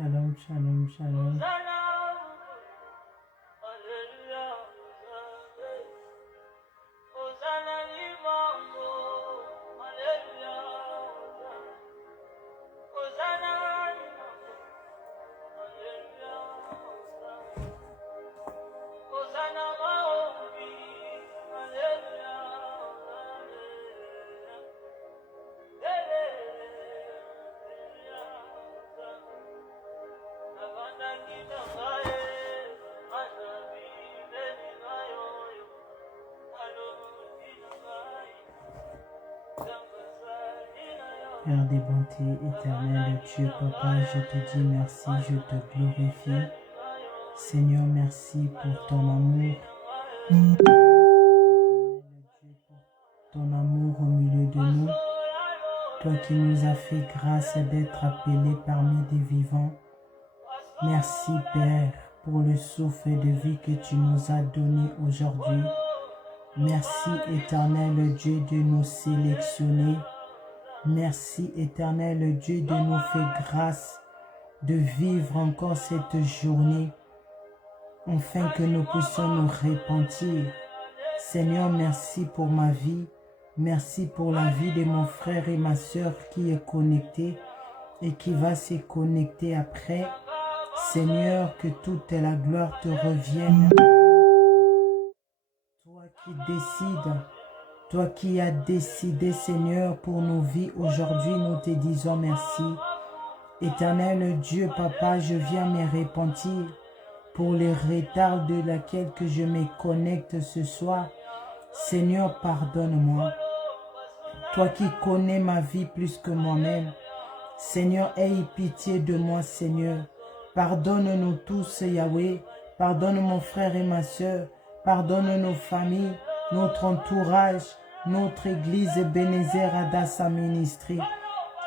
Shalom, shalom, shalom. Père des bontés, éternel Dieu, Papa, je te dis merci, je te glorifie. Seigneur, merci pour ton amour. Ton amour au milieu de nous. Toi qui nous as fait grâce d'être appelés parmi des vivants. Merci Père pour le souffle de vie que tu nous as donné aujourd'hui. Merci éternel Dieu de nous sélectionner. Merci éternel Dieu de nous faire grâce de vivre encore cette journée afin que nous puissions nous repentir. Seigneur, merci pour ma vie. Merci pour la vie de mon frère et ma soeur qui est connecté et qui va se connecter après. Seigneur, que toute la gloire te revienne. Toi qui décides. Toi qui as décidé, Seigneur, pour nos vies aujourd'hui, nous te disons merci. Éternel Dieu, Papa, je viens me repentir pour les retards de laquelle que je me connecte ce soir. Seigneur, pardonne-moi. Toi qui connais ma vie plus que moi-même. Seigneur, aie pitié de moi, Seigneur. Pardonne-nous tous, Yahweh. Pardonne mon frère et ma soeur. Pardonne nos familles, notre entourage, notre église Ebenezer Adassa Ministry.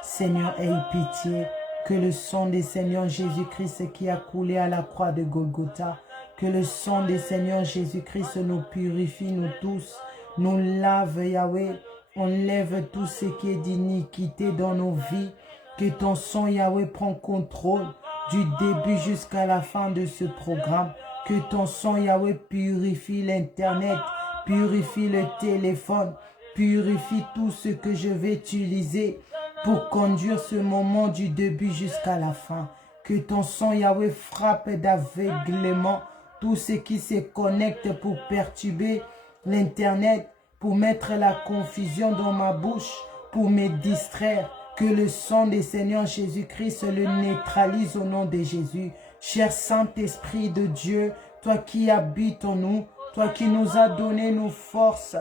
Seigneur, aie pitié, que le sang des Seigneur Jésus-Christ qui a coulé à la croix de Golgotha, que le sang des Seigneur Jésus-Christ nous purifie, nous tous, nous lave, Yahweh, enlève tout ce qui est d'iniquité dans nos vies, que ton sang, Yahweh, prend contrôle du début jusqu'à la fin de ce programme, que ton sang, Yahweh, purifie l'Internet, purifie le téléphone, purifie tout ce que je vais utiliser pour conduire ce moment du début jusqu'à la fin. Que ton sang, Yahweh, frappe d'aveuglement tout ce qui se connecte pour perturber l'Internet, pour mettre la confusion dans ma bouche, pour me distraire. Que le sang des Seigneur Jésus-Christ le neutralise au nom de Jésus. Cher Saint-Esprit de Dieu, toi qui habites en nous, toi qui nous as donné nos forces,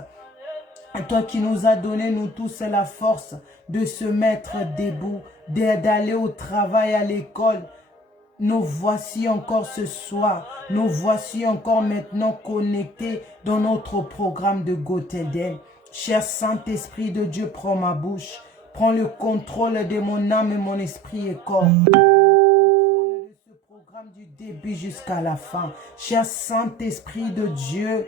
toi qui nous as donné nous tous la force de se mettre debout, d'aller au travail, à l'école. Nous voici encore ce soir, nous voici encore maintenant connectés dans notre programme de Gotelden. Cher Saint-Esprit de Dieu, prends ma bouche, prends le contrôle de mon âme et mon esprit et corps. Du début jusqu'à la fin. Cher Saint-Esprit de Dieu,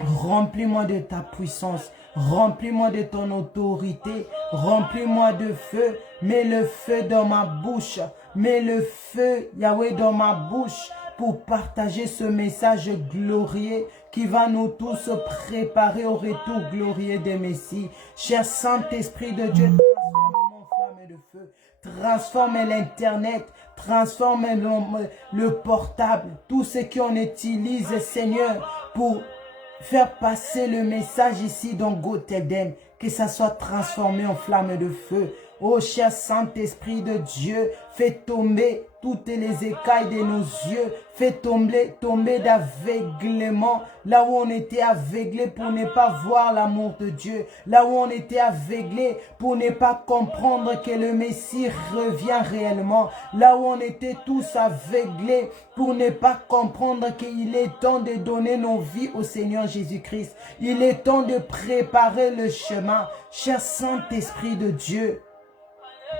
remplis-moi de ta puissance, remplis-moi de ton autorité, remplis-moi de feu, mets le feu dans ma bouche, mets le feu, Yahweh, dans ma bouche pour partager ce message glorieux qui va nous tous préparer au retour glorieux des Messie. Cher Saint-Esprit de Dieu, transforme mon flamme de feu, transforme l'Internet, transforme le portable, tout ce qu'on utilise, Seigneur, pour faire passer le message ici dans Gotelden, que ça soit transformé en flamme de feu. Oh cher Saint-Esprit de Dieu, fais tomber toutes les écailles de nos yeux, fais tomber d'aveuglement, là où on était aveuglé pour ne pas voir l'amour de Dieu, là où on était aveuglé pour ne pas comprendre que le Messie revient réellement, là où on était tous aveuglés pour ne pas comprendre qu'il est temps de donner nos vies au Seigneur Jésus-Christ. Il est temps de préparer le chemin. Cher Saint-Esprit de Dieu,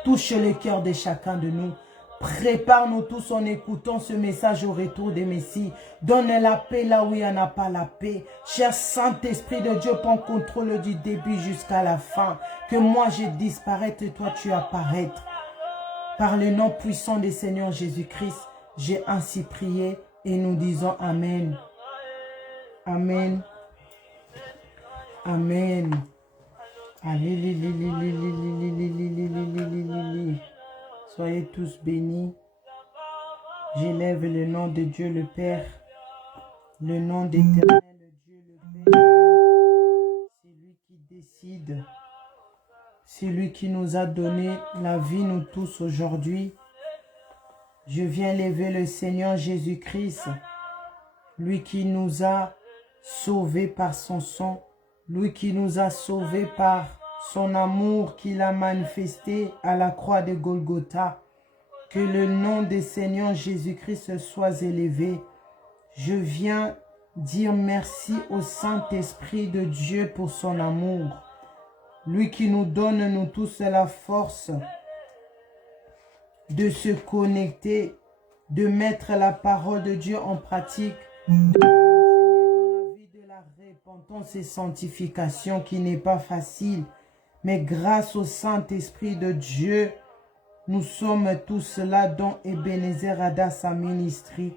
touche le cœur de chacun de nous. Prépare-nous tous en écoutant ce message au retour des Messies. Donne la paix là où il n'y en a pas la paix. Cher Saint-Esprit de Dieu, prends contrôle du début jusqu'à la fin. Que moi je disparaisse et toi tu apparaître. Par le nom puissant du Seigneur Jésus-Christ, j'ai ainsi prié et nous disons Amen. Amen. Amen. Allez. Soyez tous bénis. J'élève le nom de Dieu le Père, le nom d'Éternel Dieu le Père. C'est lui qui décide. C'est lui qui nous a donné la vie, nous tous aujourd'hui. Je viens lever le Seigneur Jésus-Christ, lui qui nous a sauvés par son sang, lui qui nous a sauvés par son amour qu'il a manifesté à la croix de Golgotha. Que le nom du Seigneur Jésus-Christ soit élevé. Je viens dire merci au Saint-Esprit de Dieu pour son amour. Lui qui nous donne, nous tous, la force de se connecter, de mettre la parole de Dieu en pratique, de continuer dans la vie de la repentance et sanctification qui n'est pas facile. Mais grâce au Saint-Esprit de Dieu, nous sommes tous là dont Ebenezer Adassa Ministry.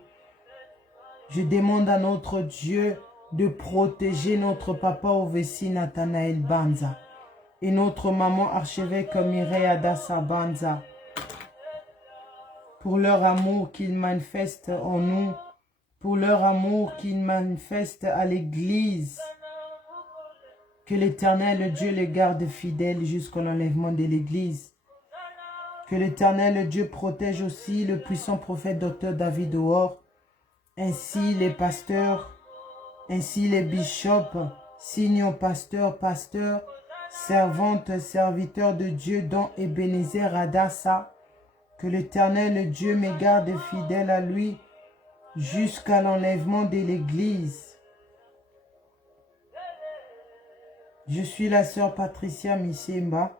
Je demande à notre Dieu de protéger notre papa Ovessi Nathanael Banza et notre maman archevêque Mireille Adassa Banza pour leur amour qu'ils manifestent en nous, pour leur amour qu'ils manifestent à l'Église. Que l'Éternel Dieu les garde fidèles jusqu'à l'enlèvement de l'Église. Que l'Éternel Dieu protège aussi le puissant prophète Dr David O'Or, ainsi les pasteurs, ainsi les bishops, signons pasteurs, servantes, serviteurs de Dieu, dont Ebenezer Adassa. Que l'Éternel Dieu me garde fidèle à lui jusqu'à l'enlèvement de l'Église. Je suis la sœur Patricia Misemba.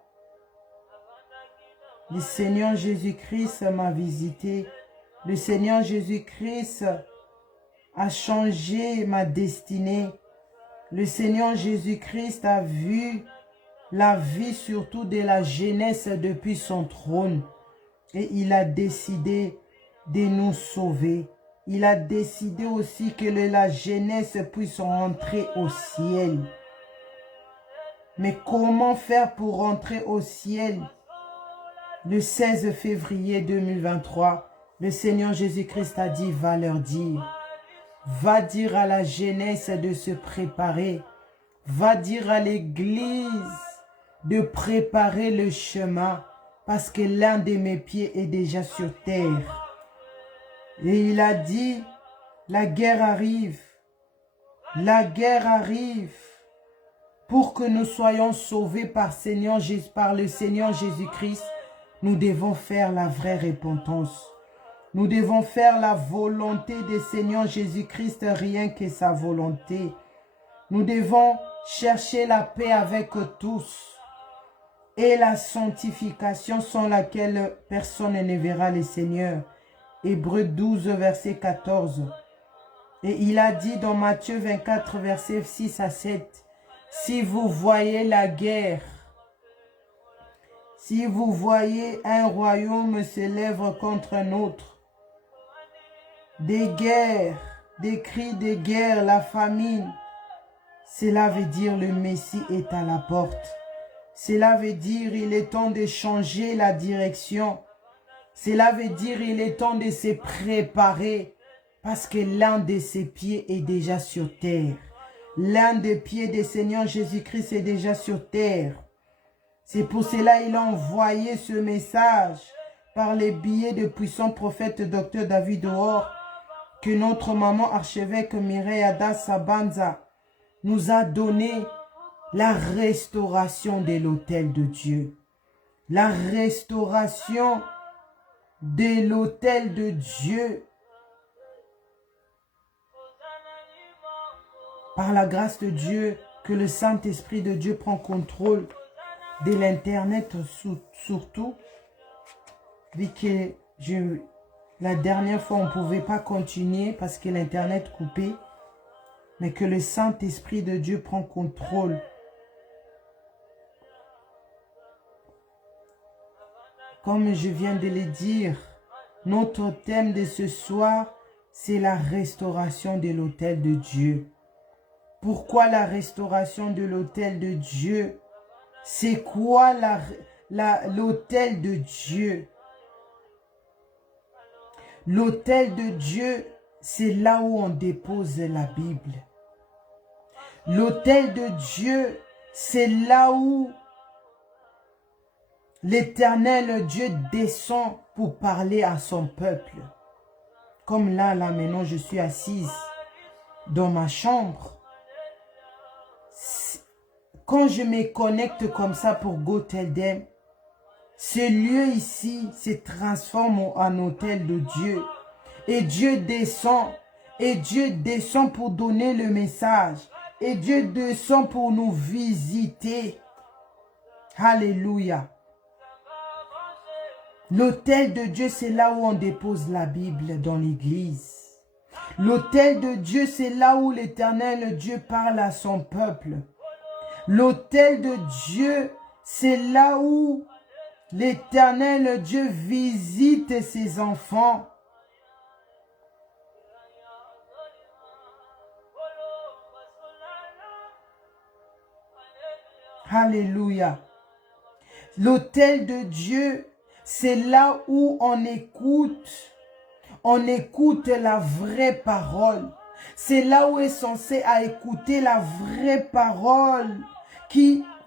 Le Seigneur Jésus-Christ m'a visité. Le Seigneur Jésus-Christ a changé ma destinée. Le Seigneur Jésus-Christ a vu la vie surtout de la jeunesse depuis son trône. Et il a décidé de nous sauver. Il a décidé aussi que la jeunesse puisse rentrer au ciel. Mais comment faire pour rentrer au ciel? Le 16 février 2023, le Seigneur Jésus-Christ a dit, va leur dire. Va dire à la jeunesse de se préparer. Va dire à l'Église de préparer le chemin. Parce que l'un de mes pieds est déjà sur terre. Et il a dit, la guerre arrive. La guerre arrive. Pour que nous soyons sauvés par le Seigneur Jésus-Christ, nous devons faire la vraie repentance. Nous devons faire la volonté du Seigneur Jésus-Christ, rien que sa volonté. Nous devons chercher la paix avec tous. Et la sanctification sans laquelle personne ne verra le Seigneur. Hébreux 12, verset 14. Et il a dit dans Matthieu 24, verset 6 à 7, si vous voyez la guerre, si vous voyez un royaume se lève contre un autre, des guerres, des cris de guerre, la famine, cela veut dire le Messie est à la porte. Cela veut dire il est temps de changer la direction. Cela veut dire il est temps de se préparer parce que l'un de ses pieds est déjà sur terre. L'un des pieds du Seigneur Jésus-Christ est déjà sur terre. C'est pour cela qu'il a envoyé ce message par les billets de puissant prophète Dr David O'Or que notre maman archevêque Mireille Adassa Banza nous a donné la restauration de l'autel de Dieu. La restauration de l'autel de Dieu. Par la grâce de Dieu, que le Saint-Esprit de Dieu prend contrôle de l'Internet surtout. Vu que la dernière fois, on ne pouvait pas continuer parce que l'Internet coupait. Mais que le Saint-Esprit de Dieu prend contrôle. comme je viens de le dire, notre thème de ce soir, c'est la restauration de l'autel de Dieu. Pourquoi la restauration de l'autel de Dieu? C'est quoi l'autel de Dieu? L'autel de Dieu, c'est là où on dépose la Bible. L'autel de Dieu, c'est là où l'Éternel Dieu descend pour parler à son peuple. Comme là maintenant, je suis assise dans ma chambre. Quand je me connecte comme ça pour Go Tell Them, ce lieu ici se transforme en hôtel de Dieu. Et Dieu descend. Et Dieu descend pour donner le message. Et Dieu descend pour nous visiter. Alléluia. L'autel de Dieu, c'est là où on dépose la Bible dans l'église. L'autel de Dieu, c'est là où l'Éternel Dieu parle à son peuple. L'autel de Dieu, c'est là où l'Éternel Dieu visite ses enfants. Alléluia. L'autel de Dieu, c'est là où on écoute la vraie parole. C'est là où est censé à écouter la vraie parole.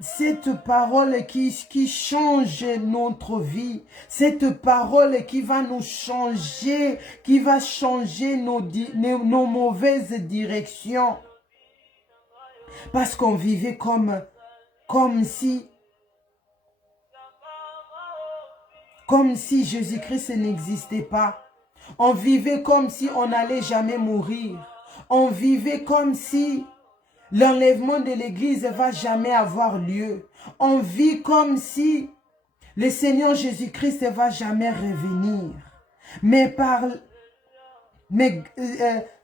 Cette parole qui change notre vie. Cette parole qui va nous changer, qui va changer nos mauvaises directions. Parce qu'on vivait comme si Jésus-Christ n'existait pas. On vivait comme si on n'allait jamais mourir. On vivait comme si l'enlèvement de l'église ne va jamais avoir lieu. On vit comme si le Seigneur Jésus-Christ ne va jamais revenir. Mais par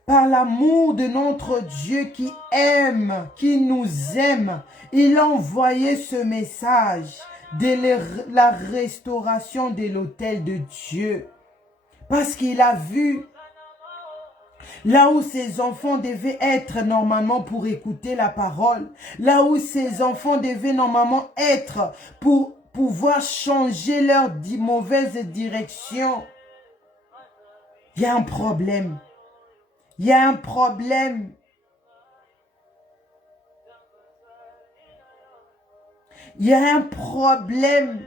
l'amour de notre Dieu qui nous aime, il a envoyé ce message de la restauration de l'autel de Dieu. Parce qu'il a vu là où ses enfants devaient être normalement pour écouter la parole. Là où ses enfants devaient normalement être pour pouvoir changer leur mauvaise direction. Il y a un problème. Il y a un problème. Il y a un problème.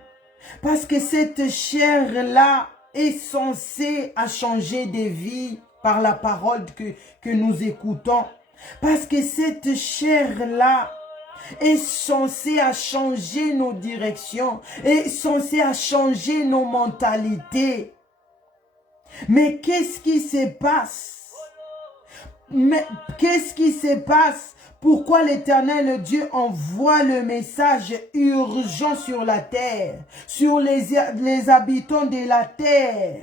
Parce que cette chair-là est censée à changer de vie par la parole que nous écoutons. Parce que cette chair-là est censée à changer nos directions, est censée à changer nos mentalités. Mais qu'est-ce qui se passe? Qu'est-ce qui se passe? Pourquoi l'Éternel Dieu envoie le message urgent sur la terre, sur les habitants de la terre?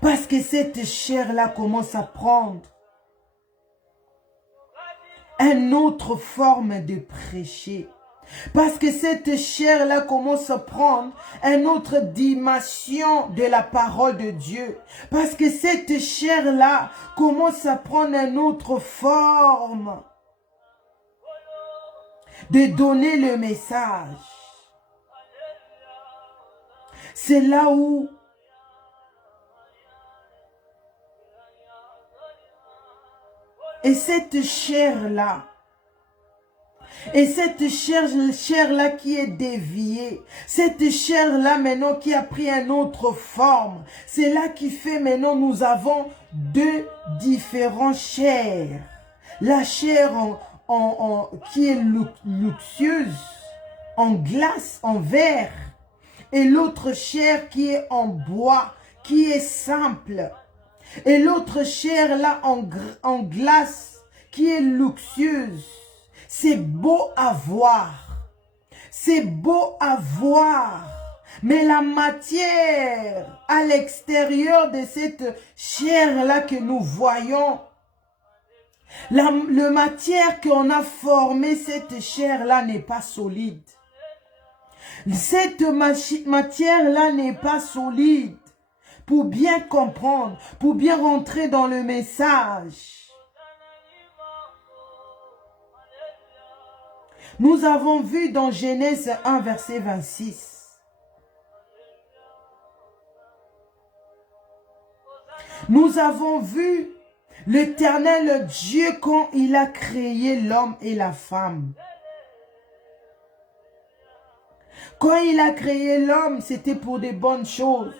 Parce que cette chair-là commence à prendre une autre forme de prêcher. Parce que cette chair-là commence à prendre une autre dimension de la parole de Dieu. Parce que cette chair-là commence à prendre une autre forme de donner le message. C'est là où et cette chair-là, chair-là qui est déviée, cette chair-là maintenant qui a pris une autre forme, c'est là qui fait maintenant nous avons deux différentes chairs. La chair qui est luxueuse, en glace, en verre, et l'autre chair qui est en bois, qui est simple. Et l'autre chair là en glace qui est luxueuse. C'est beau à voir. C'est beau à voir. Mais la matière à l'extérieur de cette chair là que nous voyons, la matière qu'on a formé cette chair là n'est pas solide. Cette matière-là n'est pas solide pour bien comprendre, pour bien rentrer dans le message. Nous avons vu dans Genèse 1, verset 26. Nous avons vu l'Éternel Dieu quand il a créé l'homme et la femme. Quand il a créé l'homme, c'était pour des bonnes choses.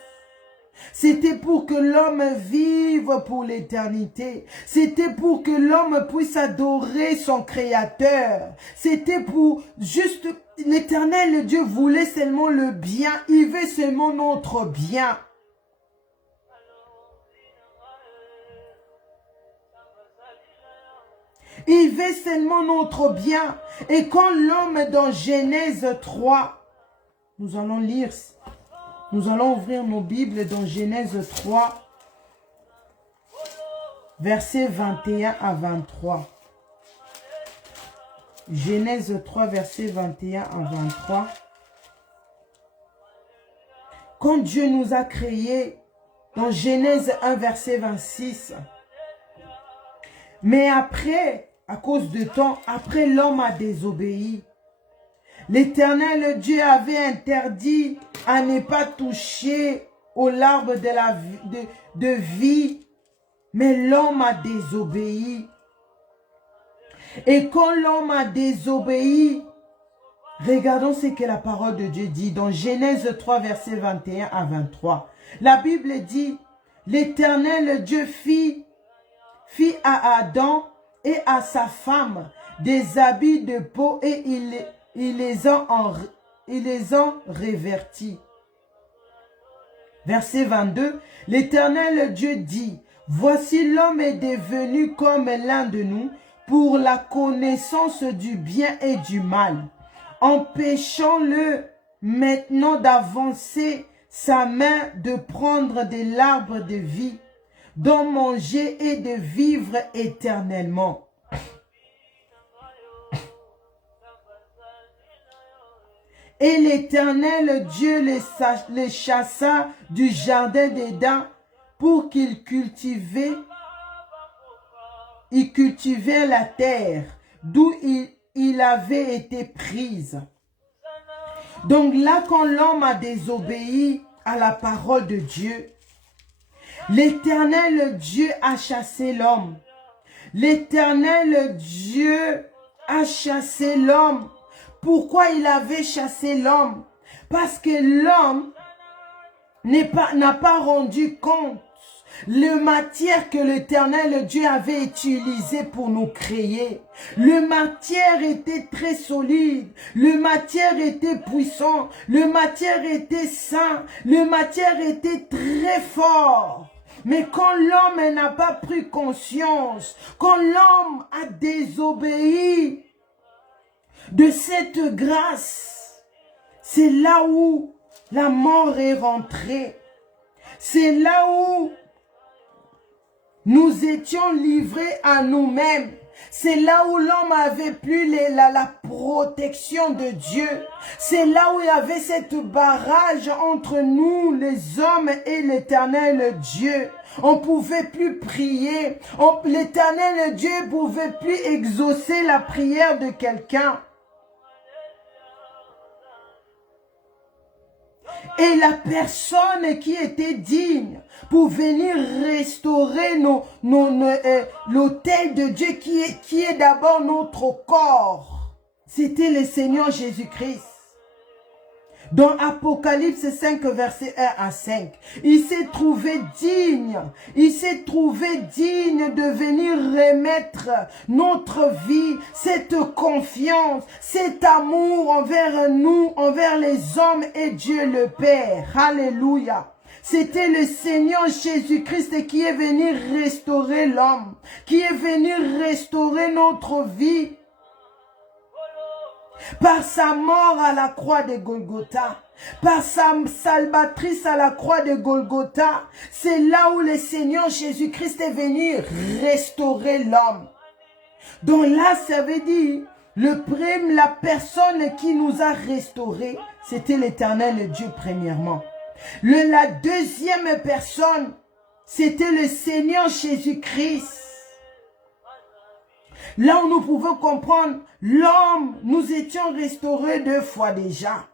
C'était pour que l'homme vive pour l'éternité. C'était pour que l'homme puisse adorer son Créateur. C'était pour juste... L'Éternel Dieu voulait seulement le bien. Il veut seulement notre bien. Il veut seulement notre bien. Et quand l'homme dans Genèse 3, nous allons lire, nous allons ouvrir nos Bibles dans Genèse 3, versets 21 à 23. Genèse 3, versets 21 à 23. Quand Dieu nous a créés, dans Genèse 1, verset 26, mais après, à cause du temps, après l'homme a désobéi. L'Éternel Dieu avait interdit à ne pas toucher au l'arbre de vie, mais l'homme a désobéi. Et quand l'homme a désobéi, regardons ce que la parole de Dieu dit dans Genèse 3, verset 21 à 23. La Bible dit, l'Éternel Dieu fit à Adam et à sa femme des habits de peau et il les a revêtis. Verset 22, l'Éternel Dieu dit, voici l'homme est devenu comme l'un de nous pour la connaissance du bien et du mal. Empêchons-le maintenant d'avancer sa main, de prendre de l'arbre de vie, d'en manger et de vivre éternellement. Et l'Éternel Dieu les chassa du jardin d'Éden pour qu'ils cultivaient la terre d'où il avait été prise. Donc là, quand l'homme a désobéi à la parole de Dieu, l'Éternel Dieu a chassé l'homme. L'Éternel Dieu a chassé l'homme. Pourquoi il avait chassé l'homme? Parce que l'homme n'a pas rendu compte la matière que l'Éternel Dieu avait utilisée pour nous créer. La matière était très solide, la matière était puissante, la matière était sainte, la matière était très forte. Mais quand l'homme n'a pas pris conscience, quand l'homme a désobéi de cette grâce, c'est là où la mort est rentrée. C'est là où nous étions livrés à nous-mêmes. C'est là où l'homme avait plus la protection de Dieu. C'est là où il y avait cette barrage entre nous, les hommes, et l'Éternel Dieu. On ne pouvait plus prier. L'Éternel Dieu ne pouvait plus exaucer la prière de quelqu'un. Et la personne qui était digne pour venir restaurer l'autel de Dieu qui est d'abord notre corps, c'était le Seigneur Jésus-Christ. Dans Apocalypse 5, verset 1 à 5, il s'est trouvé digne de venir remettre notre vie, cette confiance, cet amour envers nous, envers les hommes et Dieu le Père. Alléluia. C'était le Seigneur Jésus-Christ qui est venu restaurer l'homme, qui est venu restaurer notre vie. Par sa mort à la croix de Golgotha, par sa salvatrice à la croix de Golgotha, c'est là où le Seigneur Jésus-Christ est venu restaurer l'homme. Donc là, ça veut dire La personne qui nous a restaurés, c'était l'Éternel Dieu premièrement. La deuxième personne, c'était le Seigneur Jésus-Christ. Là où nous pouvons comprendre, l'homme, nous étions restaurés 2 fois déjà.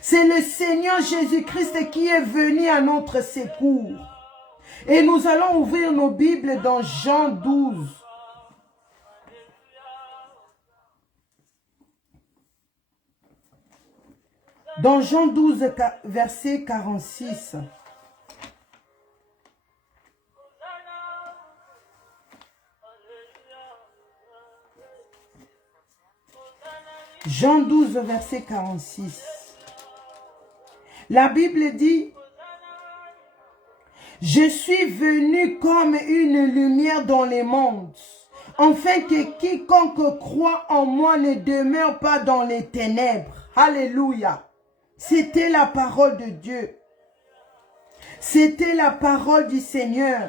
C'est le Seigneur Jésus-Christ qui est venu à notre secours. Et nous allons ouvrir nos Bibles dans Jean 12. Dans Jean 12, verset 46. Jean 12, verset 46. La Bible dit, « Je suis venu comme une lumière dans les mondes, afin que quiconque croit en moi ne demeure pas dans les ténèbres. » Alléluia. C'était la parole de Dieu. C'était la parole du Seigneur.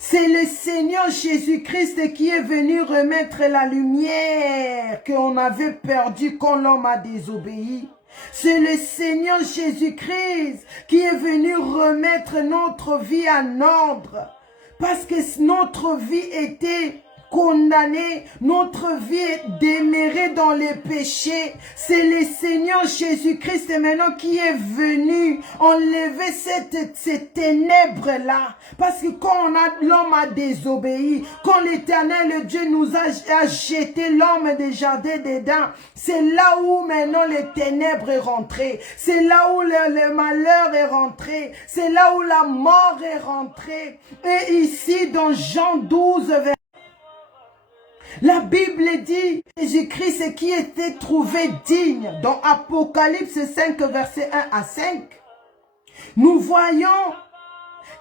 C'est le Seigneur Jésus-Christ qui est venu remettre la lumière qu'on avait perdue quand l'homme a désobéi. C'est le Seigneur Jésus-Christ qui est venu remettre notre vie en ordre. Parce que notre vie était condamnée, notre vie est demeurée dans les péchés. C'est le Seigneur Jésus-Christ maintenant qui est venu enlever ces ténèbres-là. Parce que quand l'homme a désobéi, quand l'Éternel Dieu nous a jeté l'homme des jardins d'Éden, c'est là où maintenant les ténèbres est rentré. C'est là où le malheur est rentré. C'est là où la mort est rentrée. Et ici dans Jean 12, la Bible dit, Jésus-Christ qui était trouvé digne, dans Apocalypse 5, verset 1 à 5, nous voyons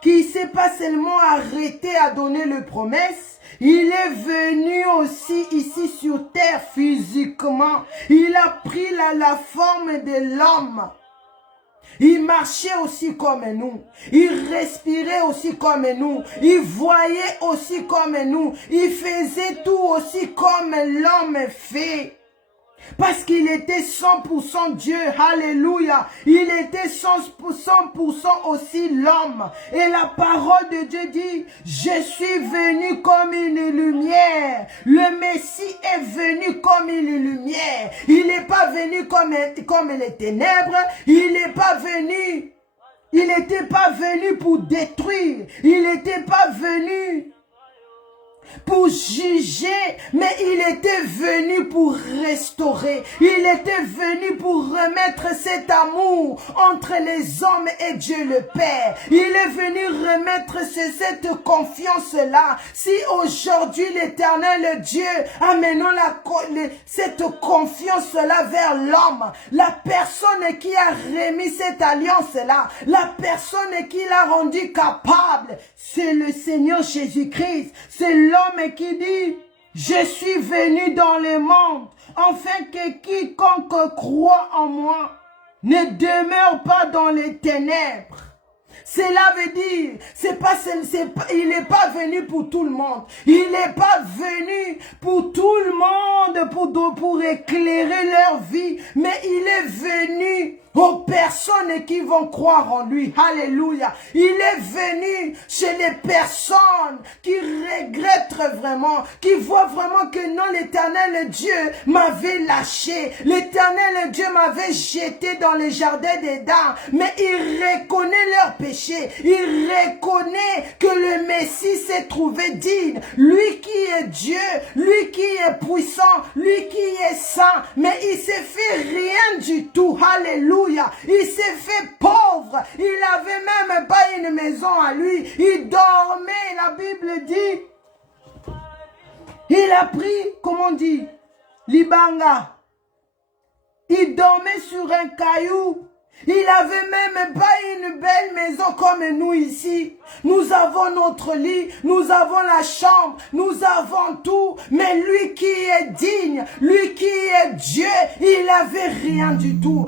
qu'il ne s'est pas seulement arrêté à donner les promesses, il est venu aussi ici sur terre physiquement. Il a pris la forme de l'homme. Il marchait aussi comme nous. Il respirait aussi comme nous. Il voyait aussi comme nous. Il faisait tout aussi comme l'homme fait. Parce qu'il était 100% Dieu. Alléluia. Il était 100% aussi l'homme. Et la parole de Dieu dit, je suis venu comme une lumière. Le Messie est venu comme une lumière. Il n'est pas venu comme les ténèbres. Il n'est pas venu. Il n'était pas venu pour détruire. Il n'était pas venu pour juger, mais il était venu pour restaurer. Il était venu pour remettre cet amour entre les hommes et Dieu le Père. Il est venu remettre cette confiance-là. Si aujourd'hui l'Éternel Dieu amenons cette confiance-là vers l'homme, la personne qui a remis cette alliance-là, la personne qui l'a rendu capable, c'est le Seigneur Jésus-Christ. C'est l'homme qui dit, je suis venu dans le monde, afin que quiconque croit en moi ne demeure pas dans les ténèbres. Cela veut dire, il n'est pas venu pour tout le monde. Il n'est pas venu pour tout le monde, pour éclairer leur vie. Mais il est venu aux personnes qui vont croire en lui. Alléluia. Il est venu chez les personnes qui regrettent vraiment, qui voient vraiment que non, l'Éternel Dieu m'avait lâché. L'Éternel Dieu m'avait jeté dans les jardins d'Éden. Mais il reconnaît leur péché. Il reconnaît que le Messie s'est trouvé digne. Lui qui est Dieu, lui qui est puissant, lui qui est saint. Mais il s'est fait rien du tout. Alléluia. Il s'est fait pauvre. Il n'avait même pas une maison à lui. Il dormait. La Bible dit. Il a pris, comment on dit, Libanga. Il dormait sur un caillou. Il n'avait même pas une belle maison comme nous ici. Nous avons notre lit, nous avons la chambre, nous avons tout. Mais lui qui est digne, lui qui est Dieu, il n'avait rien du tout.